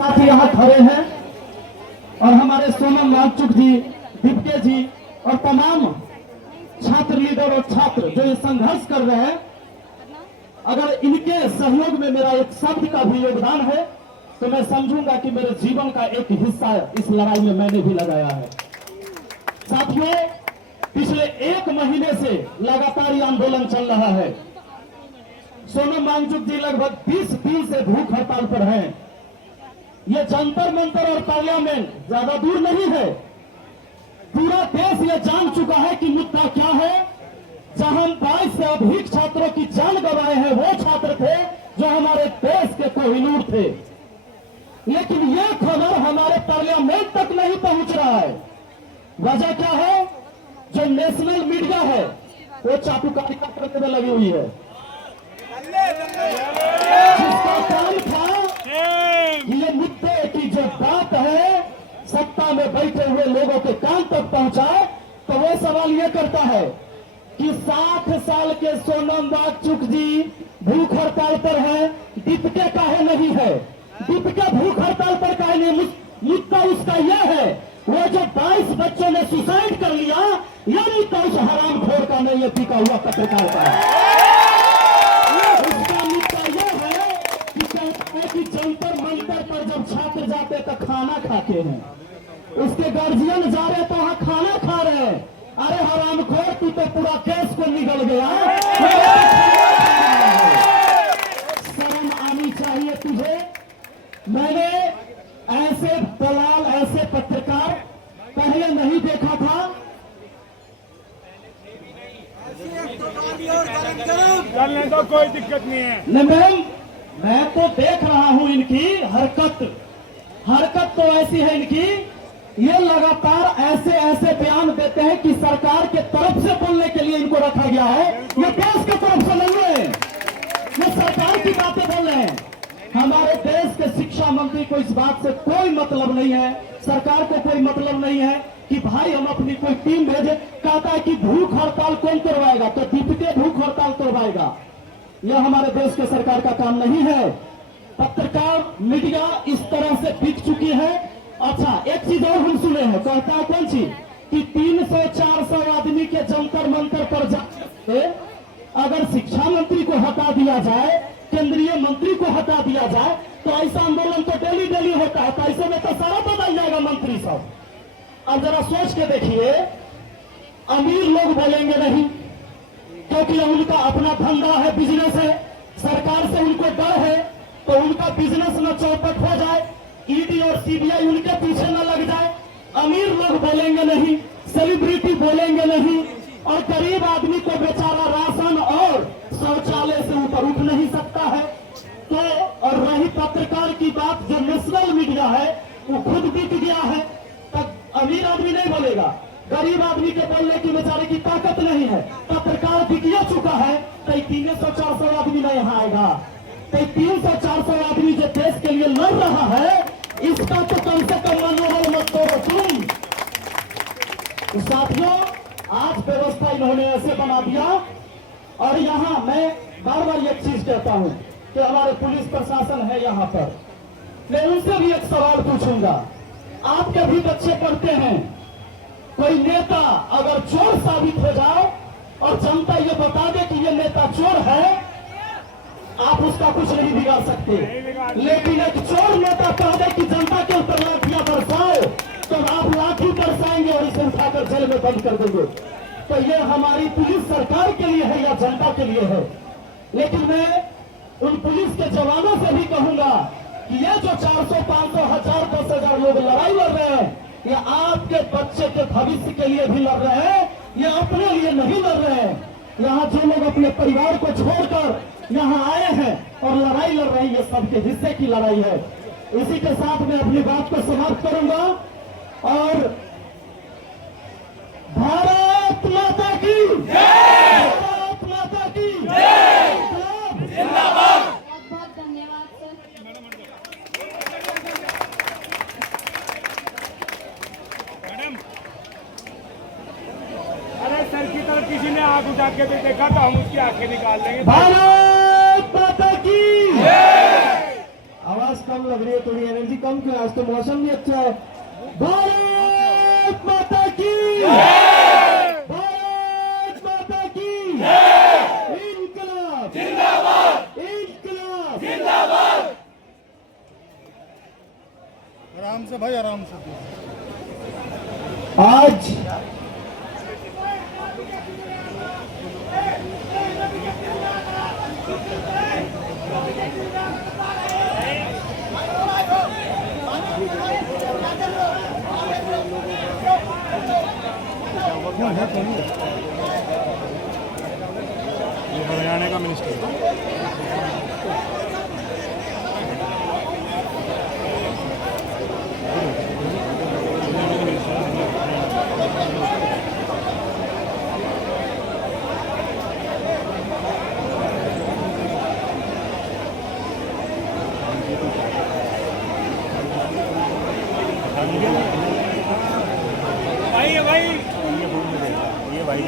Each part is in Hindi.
साथी यहाँ खड़े हैं और हमारे सोनम वांगचुक जी, दीपके जी और तमाम छात्र लीडर और छात्र जो ये संघर्ष कर रहे हैं, अगर इनके सहयोग में मेरा एक शब्द का भी योगदान है तो मैं समझूंगा कि मेरे जीवन का एक हिस्सा इस लड़ाई में मैंने भी लगाया है। साथियों, पिछले 1 महीने से लगातार ये आंदोलन चल रहा है। सोनम वांगचुक जी लगभग 20 दिन से भूख हड़ताल पर हैं। ये जंतर मंतर और पार्लियामेंट ज्यादा दूर नहीं है। पूरा देश ये जान चुका है कि मुद्दा क्या है। जहां 22 से अधिक छात्रों की जान गंवाए हैं वो छात्र थे जो हमारे देश के कोहिनूर थे, लेकिन ये खबर हमारे पार्लियामेंट तक नहीं पहुंच रहा है। वजह क्या है? जो नेशनल मीडिया है वो चाटुकारी करने में लगी हुई है, जिसका काम था ये मुद्दे की जो बात है सत्ता में बैठे हुए लोगों के कान तक पहुंचाए। तो वो सवाल ये करता है कि 60 साल के सोनम वांगचुक जी भूख हड़ताल पर हैं, दीपके काहे नहीं है? दीपके भूख हड़ताल पर काहे नहीं? मुद्दा उसका यह है, वो जो 22 बच्चों ने सुसाइड कर लिया, यह मुद्दा उस हरामखोर का नहीं, ये पीका हुआ पत्रकार का है। उसका मुद्दा यह है कि जंतर मंतर पर जब छात्र जाते तो खाना खाते हैं, उसके गार्जियन जा रहे तो वहां खाना खा रहे हैं। अरे हरामखोर, तू तो पूरा केस को निगल गया। शर्म आनी चाहिए तुझे। मैंने ऐसे दलाल, ऐसे पत्रकार पहले नहीं देखा था। चलने तो कोई दिक्कत नहीं है। नहीं मैम, मैं तो देख रहा हूं इनकी हरकत तो ऐसी है इनकी। ये लगातार ऐसे बयान देते हैं कि सरकार के तरफ से बोलने के लिए इनको रखा गया है। ये देश की तरफ से नहीं है, ये सरकार की बातें बोल रहे हैं। हमारे देश के शिक्षा मंत्री को इस बात से कोई मतलब नहीं है, सरकार को कोई मतलब नहीं है कि भाई हम अपनी कोई टीम भेजे। कहता है कि भूख हड़ताल कौन करवाएगा? तो दीपके भूख हड़ताल करवाएगा। यह हमारे देश के सरकार का काम नहीं है। पत्रकार मीडिया इस तरह से बिक चुकी है। अच्छा, एक चीज और हम सुने हैं, कहता है कौन सी कि 300-400 आदमी के जंतर मंतर पर जाके अगर शिक्षा मंत्री को हटा दिया जाए, केंद्रीय मंत्री को हटा दिया जाए, तो ऐसा आंदोलन तो डेली होता है। तो ऐसे में तो सारा बदल जाएगा मंत्री सब। अब जरा सोच के देखिए, अमीर लोग बोलेंगे नहीं क्योंकि उनका अपना धंधा है, बिजनेस है, सरकार से उनको डर है, तो उनका बिजनेस न चौपट हो जाए, ईडी और सीबीआई उनके पीछे न लग जाए। अमीर लोग बोलेंगे नहीं, सेलिब्रिटी बोलेंगे नहीं, और गरीब आदमी को बेचारा राशन और शौचालय से ऊपर उठ नहीं सकता है। तो और रही पत्रकार की बात, जो नेशनल मीडिया है वो खुद बिक गया है, तब अमीर आदमी नहीं बोलेगा, गरीब आदमी के बोलने की बेचारे की ताकत नहीं है। पत्रकार बिकिया चुका है, तो 300-400 आदमी नहीं यहाँ आएगा। तो 300-400 आदमी जो देश के लिए लड़ रहा है, इसका तो कम से कम मनोबल मत तोड़ो तुम। तो साथियों, आज व्यवस्था इन्होंने ऐसे बना दिया। और यहाँ मैं बार बार एक चीज कहता हूँ कि हमारे पुलिस प्रशासन है यहाँ पर, मैं उनसे भी एक सवाल पूछूंगा। आपके भी बच्चे पढ़ते हैं, कोई नेता अगर चोर साबित हो जाए और जनता ये बता दे कि ये नेता चोर है, आप उसका कुछ नहीं बिगाड़ सकते। लेकिन एक चोर नेता कह दे कि जनता के ऊपर लाठियां बरसाओ, तो आप लाठी बरसाएंगे और इसे उठाकर जेल में बंद कर देंगे। तो ये हमारी पुलिस सरकार के लिए है या जनता के लिए है? लेकिन मैं उन पुलिस के जवानों से भी कहूंगा कि ये जो 400, 500, 1000, 10,000 लोग लड़ाई लड़ रहे हैं, ये आपके बच्चे के भविष्य के लिए भी लड़ रहे हैं, ये अपने लिए नहीं लड़ रहे हैं। यहाँ जो लोग अपने परिवार को छोड़कर यहाँ आए हैं और लड़ाई लड़ रहे हैं, ये सबके हिस्से की लड़ाई है। इसी के साथ मैं अपनी बात को समाप्त करूंगा और भारत माता की जय, भारत माता की जय, जिंदाबाद। बहुत धन्यवाद सर। मैडम, अरे सर की तरफ किसी ने आंख उठा के भी देखा तो हम उसकी आंखें निकाल देंगे। भारत माता की जय। आवाज कम कम लग रही है, थोड़ी एनर्जी कम क्यों? आज तो मौसम भी अच्छा है। भारत माता की, भारत माता की, इनकलाब जिंदाबाद, इनकलाब जिंदाबाद। आराम से भाई, आराम से। आज ये हरियाणा का मिनिस्टर भाई भाई ये भाई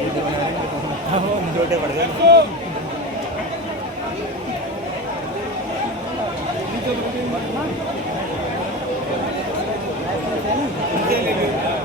छोटे पड़ गए। नीचे ले लो।